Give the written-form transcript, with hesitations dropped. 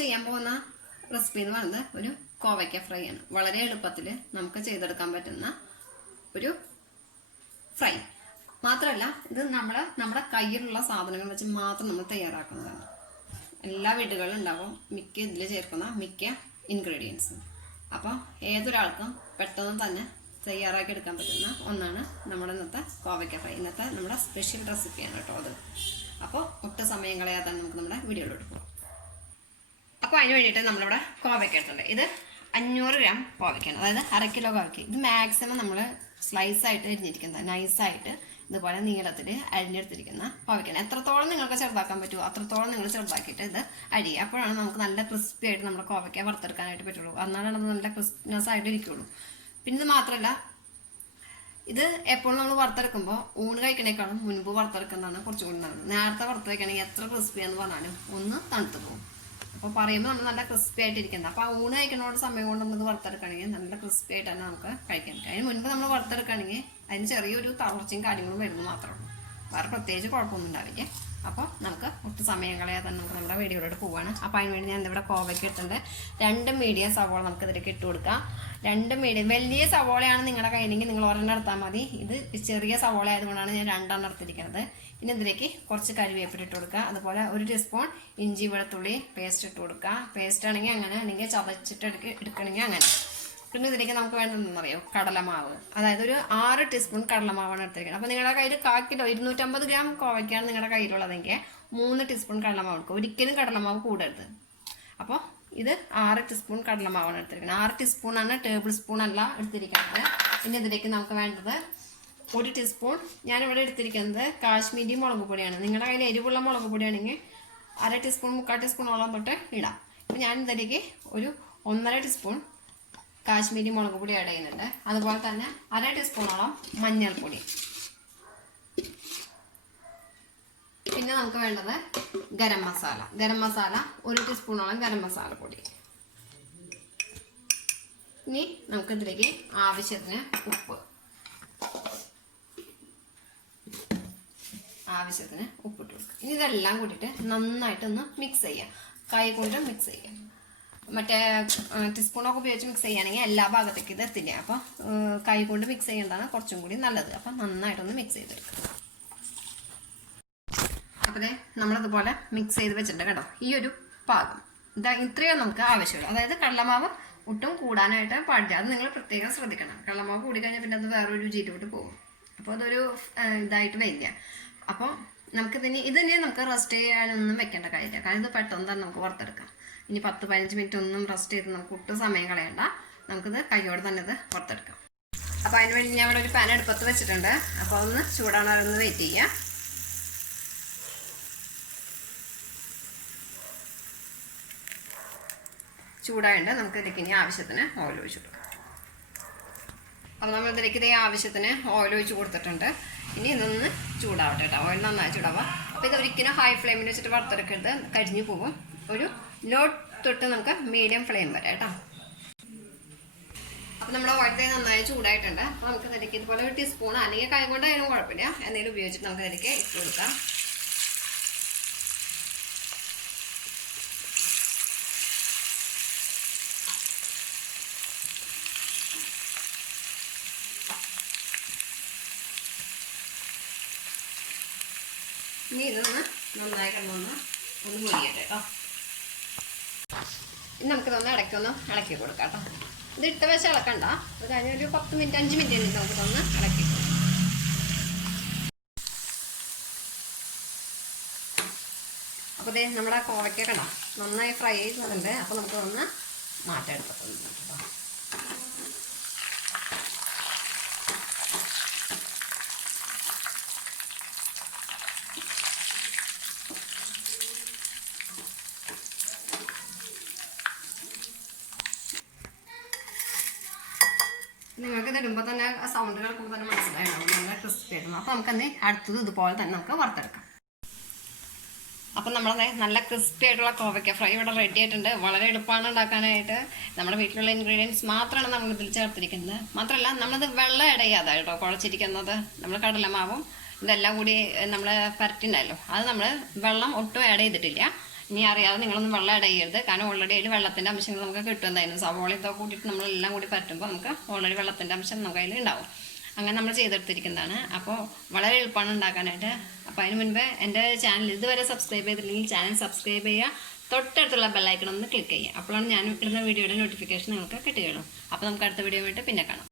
ചെയ്യാൻ പോകുന്ന റെസിപ്പി എന്ന് പറയുന്നത് ഒരു കോവയ്ക്ക ഫ്രൈ ആണ്. വളരെ എളുപ്പത്തിൽ നമുക്ക് ചെയ്തെടുക്കാൻ പറ്റുന്ന ഒരു ഫ്രൈ. മാത്രമല്ല ഇത് നമ്മുടെ കയ്യിലുള്ള സാധനങ്ങൾ വെച്ച് മാത്രം നമ്മൾ തയ്യാറാക്കുന്നതാണ്. എല്ലാ വീടുകളിലും ഉണ്ടാകും മിക്ക ഇതിൽ ചേർക്കുന്ന മിക്ക ഇൻഗ്രീഡിയൻസും. അപ്പോൾ ഏതൊരാൾക്കും പെട്ടെന്ന് തന്നെ തയ്യാറാക്കി എടുക്കാൻ പറ്റുന്ന ഒന്നാണ് നമ്മുടെ ഇന്നത്തെ കോവയ്ക്ക ഫ്രൈ. ഇന്നത്തെ നമ്മുടെ സ്പെഷ്യൽ റെസിപ്പിയാണ് കേട്ടോ അത്. അപ്പോൾ ഒട്ടും സമയം കളയാതെ തന്നെ നമുക്ക് നമ്മുടെ വീഡിയോയിലോട്ട് പോകാം. അപ്പോൾ അതിന് വേണ്ടിയിട്ട് നമ്മളിവിടെ കോവയ്ക്ക എടുത്തിട്ടുണ്ട്. ഇത് 500 ഗ്രാം കോവയ്ക്കാണ്, അതായത് 1/2 കിലോ കോവയ്ക്ക. ഇത് മാക്സിമം നമ്മൾ സ്ലൈസായിട്ട് അരിഞ്ഞിരിക്കുന്നത്, നൈസായിട്ട് ഇതുപോലെ നീളത്തിൽ അരിഞ്ഞെടുത്തിരിക്കുന്ന കോവയ്ക്കാണ്. എത്രത്തോളം നിങ്ങൾക്ക് ചെറുതാക്കാൻ പറ്റുമോ അത്രത്തോളം നിങ്ങൾ ചെറുതാക്കിയിട്ട് ഇത് അരിയുക. അപ്പോഴാണ് നമുക്ക് നല്ല ക്രിസ്പി ആയിട്ട് നമ്മുടെ കോവയ്ക്ക വറുത്തെടുക്കാനായിട്ട് പറ്റുള്ളൂ. എന്നാലാണ് അത് നല്ല ക്രിസ്പിനെസ് ആയിട്ട് ഇരിക്കുള്ളൂ. പിന്നെ ഇത് മാത്രമല്ല, ഇത് എപ്പോഴും നമ്മൾ വറുത്തെടുക്കുമ്പോൾ ഊണ് കഴിക്കണേക്കാളും മുൻപ് വറുത്തെടുക്കുന്നതാണ് കുറച്ചുകൂടി നല്ലത്. നേരത്തെ വറുത്ത് വയ്ക്കണമെങ്കിൽ എത്ര ക്രിസ്പിയാന്ന് പറഞ്ഞാലും ഒന്ന് തണുത്ത് പോകും. അപ്പോൾ പറയുമ്പോൾ നമ്മൾ നല്ല ക്രിസ്പി ആയിട്ടിരിക്കുന്നത്. അപ്പോൾ ആ ഊണ് കഴിക്കുന്നതോട് സമയം കൊണ്ട് നമ്മൾ വറുത്തെടുക്കുകയാണെങ്കിൽ നല്ല ക്രിസ്പി ആയിട്ട് തന്നെ നമുക്ക് കഴിക്കാൻ പറ്റും. അതിന് മുൻപ് നമ്മൾ വറുത്തെടുക്കുകയാണെങ്കിൽ അതിന് ചെറിയൊരു തളർച്ചയും കാര്യങ്ങളും വരുന്നു മാത്രമേ ഉള്ളൂ. വേറെ പ്രത്യേകിച്ച് കുഴപ്പമൊന്നും ഉണ്ടാവില്ല. അപ്പോൾ നമുക്ക് ഒട്ടും സമയം കളയാതെ തന്നെ നമുക്ക് നമ്മുടെ വീഡിയോയിലോട്ട് പോവുകയാണ്. അപ്പോൾ അതിന് വേണ്ടി ഞാൻ ഇവിടെ കോവയ്ക്ക് ഇട്ടുണ്ട്. 2 മീഡിയം സവോള നമുക്ക് ഇതിലേക്ക് ഇട്ട് കൊടുക്കാം. 2 മീഡിയം, വലിയ സവോളയാണ് നിങ്ങളുടെ കയ്യിലെങ്കിൽ നിങ്ങൾ ഒരെണ്ണം എടുത്താൽ മതി. ഇത് ചെറിയ സവോള ആയതുകൊണ്ടാണ് ഞാൻ 2 എടുത്തിരിക്കുന്നത്. പിന്നെ ഇതിലേക്ക് കുറച്ച് കറിവേപ്പില ഇട്ട് കൊടുക്കുക. അതുപോലെ 1 ടീസ്പൂൺ ഇഞ്ചി വെളുത്തുള്ളി പേസ്റ്റ് ഇട്ട് കൊടുക്കുക. പേസ്റ്റ് ആണെങ്കിൽ അങ്ങനെ, അല്ലെങ്കിൽ ചതച്ചിട്ട് എടുക്കണമെങ്കിൽ അങ്ങനെ. പിന്നെ ഇതിലേക്ക് നമുക്ക് വേണ്ടതെന്ന് അറിയോ, കടലമാവ്. അതായത് ഒരു 6 ടീസ്പൂൺ കടലമാവാണ് എടുത്തിരിക്കുന്നത്. അപ്പോൾ നിങ്ങളുടെ കയ്യിൽ 1/4 കിലോ 250 ഗ്രാം കോവയ്ക്കാണ് നിങ്ങളുടെ കയ്യിലുള്ളതെങ്കിൽ 3 ടീസ്പൂൺ കടലമാവ് എടുക്കുക. ഒരിക്കലും കടലമാവ് കൂടരുത്. അപ്പോൾ ഇത് 6 ടീസ്പൂൺ കടലമാവാണ് എടുത്തിരിക്കുന്നത്. 6 ടീസ്പൂണാണ്, ടേബിൾ സ്പൂൺ അല്ല എടുത്തിരിക്കുന്നത്. പിന്നെ ഇതിലേക്ക് നമുക്ക് വേണ്ടത് 1 ടീസ്പൂൺ ഞാനിവിടെ എടുത്തിരിക്കുന്നത് കാശ്മീരി മുളക് പൊടിയാണ്. നിങ്ങളുടെ കയ്യിൽ എരിവുള്ള മുളക് പൊടിയാണെങ്കിൽ 1/2 ടീസ്പൂൺ 3/4 ടീസ്പൂണോളം തൊട്ട് ഇടാം. അപ്പോൾ ഞാൻ ഇതിലേക്ക് ഒരു 1.5 ടീസ്പൂൺ കാശ്മീരി മുളക് പൊടി ആഡ് ചെയ്യുന്നുണ്ട്. അതുപോലെ തന്നെ 1/2 ടീസ്പൂണോളം മഞ്ഞൾപ്പൊടി. പിന്നെ നമുക്ക് വേണ്ടത് ഗരം മസാല. 1 ടീസ്പൂണോളം ഗരം മസാല പൊടി. ഇനി നമുക്കിതിലേക്ക് ആവശ്യത്തിന് ഉപ്പിട്ട് കൊടുക്കുക. ഇനി ഇതെല്ലാം കൂട്ടിയിട്ട് നന്നായിട്ടൊന്ന് മിക്സ് ചെയ്യാം. കൈ കൊണ്ട് മിക്സ് ചെയ്യാം. മറ്റേ ടീസ്പൂണൊക്കെ ഉപയോഗിച്ച് മിക്സ് ചെയ്യുകയാണെങ്കിൽ എല്ലാ ഭാഗത്തേക്കും ഇത് എത്തില്ല. അപ്പോൾ കൈ കൊണ്ട് മിക്സ് ചെയ്യേണ്ടതാണ് കുറച്ചും കൂടി നല്ലത്. അപ്പം നന്നായിട്ടൊന്ന് മിക്സ് ചെയ്തെടുക്കുക. അപ്പോൾ നമ്മളതുപോലെ മിക്സ് ചെയ്ത് വെച്ചിട്ടുണ്ട് കേട്ടോ. ഈ ഒരു പാകം ഇത്രയും നമുക്ക് ആവശ്യമുള്ളൂ. അതായത് കടലമാവ് ഒട്ടും കൂടാനായിട്ട് പാടില്ല. അത് നിങ്ങൾ പ്രത്യേകം ശ്രദ്ധിക്കണം. കടലമാവ് കൂടിക്കഴിഞ്ഞാൽ പിന്നെ അത് വേറൊരു രുചിയിലോട്ട് പോകും. അപ്പോൾ അതൊരു ഇതായിട്ട് വരില്ല. അപ്പോൾ ഇതിനെ നമുക്ക് റെസ്റ്റ് ചെയ്യാനൊന്നും വെക്കേണ്ട കാര്യമില്ല. കാരണം ഇത് പെട്ടെന്ന് തന്നെ നമുക്ക് വറുത്തെടുക്കാം. ഇനി 10-15 മിനിറ്റ് ഒന്നും റെസ്റ്റ് ചെയ്ത് നമുക്ക് ഒട്ടും സമയം കളയണ്ട. നമുക്കിത് കയ്യോടെ തന്നെ ഇത് വറുത്തെടുക്കാം. അപ്പോൾ അതിന് വേണ്ടി ഞാൻ ഇവിടെ ഒരു പാൻ അടുപ്പത്ത് വെച്ചിട്ടുണ്ട്. അപ്പോൾ ഒന്ന് ചൂടാണോ വെയിറ്റ് ചെയ്യാം. ചൂടായിട്ട് നമുക്ക് ഇതിലേക്ക് ഇനി ആവശ്യത്തിന് ഓയിൽ ഒഴിച്ചു കൊടുക്കാം. അപ്പോൾ നമ്മൾ ഇതിലേക്ക് ഇതേ ആവശ്യത്തിന് ഓയിൽ ഒഴിച്ച് കൊടുത്തിട്ടുണ്ട്. ഇനി ഇതൊന്ന് ചൂടാവട്ടെ കേട്ടോ. ഓയിൽ നന്നായി ചൂടാവുക. അപ്പോൾ ഇതൊരിക്കലും ഹൈ ഫ്ലെയിമിൽ വെച്ചിട്ട് വറുത്തെടുക്കരുത്, കരിഞ്ഞു പോകും. ഒരു ലോ തൊട്ട് നമുക്ക് മീഡിയം ഫ്ലെയിം വരെ കേട്ടോ. അപ്പോൾ നമ്മുടെ ഓയിൽ നന്നായി ചൂടായിട്ടുണ്ട്. അപ്പോൾ നമുക്ക് ഇതിലേക്ക് ഇതുപോലെ 1 ടീസ്പൂൺ അല്ലെങ്കിൽ കൈ കൊണ്ടായാലും കുഴപ്പമില്ല, എന്തെങ്കിലും ഉപയോഗിച്ചിട്ട് നമുക്ക് ഇതിലേക്ക് ഇട്ട് കൊടുക്കാം. ഇനി ഇതൊന്ന് നന്നായി കിടന്നൊന്ന് പൊരിയട്ടെ കേട്ടോ. ഇനി നമുക്കിതൊന്ന് ഇളക്കി കൊടുക്കാം കേട്ടോ. ഇത് ഇട്ട വെച്ച് ഇളക്കണ്ട. അത് കഴിഞ്ഞ ഒരു 5 മിനിറ്റ് നമുക്കിതൊന്ന് ഇളക്കി. അപ്പോൾ നമ്മുടെ കോവയ്ക്ക കണ്ടോ നന്നായി ഫ്രൈ ചെയ്യുന്നുണ്ട്. അപ്പോൾ നമുക്കൊന്ന് മാറ്റെടുത്തിട്ടുണ്ട് കേട്ടോ. നിങ്ങൾക്ക് ഇതിടുമ്പോൾ തന്നെ സൗണ്ട് കേൾക്കുമ്പോൾ തന്നെ മനസ്സിലായിട്ടുണ്ടാവും നല്ല ക്രിസ്പി ആയിരുന്നു. അപ്പോൾ നമുക്കന്ന് അടുത്തത് ഇതുപോലെ തന്നെ നമുക്ക് വറുത്തെടുക്കാം. അപ്പം നമ്മളത് നല്ല ക്രിസ്പി ആയിട്ടുള്ള കോവയ്ക്ക ഫ്രൈ ഇവിടെ റെഡി ആയിട്ടുണ്ട്. വളരെ എളുപ്പമാണ് ഉണ്ടാക്കാനായിട്ട്. നമ്മുടെ വീട്ടിലുള്ള ഇൻഗ്രീഡിയൻസ് മാത്രമാണ് നമ്മൾ ഇതിൽ ചേർത്തിരിക്കുന്നത്. മാത്രമല്ല നമ്മളത് വെള്ളം ആഡ് ചെയ്യാതെ കേട്ടോ കുഴച്ചിരിക്കുന്നത്. നമ്മൾ കടലമാവും ഇതെല്ലാം കൂടി നമ്മൾ പരട്ടിണ്ടായല്ലോ, അത് നമ്മൾ വെള്ളം ഒട്ടും ആഡ് ചെയ്തിട്ടില്ല. ഇനി അറിയാതെ നിങ്ങളൊന്നും വെള്ളം ആഡ് ചെയ്യരുത്, കാരണം ഓൾറെഡി അതിൽ വെള്ളത്തിൻ്റെ അംശങ്ങൾ നമുക്ക് കിട്ടുന്നതായിരുന്നു. സവോള ഇതൊക്കെ കൂട്ടിയിട്ട് നമ്മളെല്ലാം കൂടി പറ്റുമ്പോൾ നമുക്ക് ഓൾറെഡി വെള്ളത്തിൻ്റെ അംശം നമുക്ക് അതിൽ ഉണ്ടാവും. അങ്ങനെ നമ്മൾ ചെയ്തെടുത്തിരിക്കുന്നതാണ്. അപ്പോൾ വളരെ എളുപ്പമാണ് ഉണ്ടാക്കാനായിട്ട്. അപ്പോൾ അതിന് മുൻപ് എൻ്റെ ചാനൽ ഇതുവരെ സബ്സ്ക്രൈബ് ചെയ്തിട്ടില്ലെങ്കിൽ ചാനൽ സബ്സ്ക്രൈബ് ചെയ്യുക, തൊട്ടടുത്തുള്ള ബെല്ലൈക്കൺ ഒന്ന് ക്ലിക്ക് ചെയ്യുക. അപ്പോഴാണ് ഞാൻ ഇടുന്ന വീഡിയോയുടെ നോട്ടിഫിക്കേഷൻ നിങ്ങൾക്ക് കിട്ടുകയുള്ളൂ. അപ്പോൾ നമുക്ക് അടുത്ത വീഡിയോ ആയിട്ട് പിന്നെ കാണാം.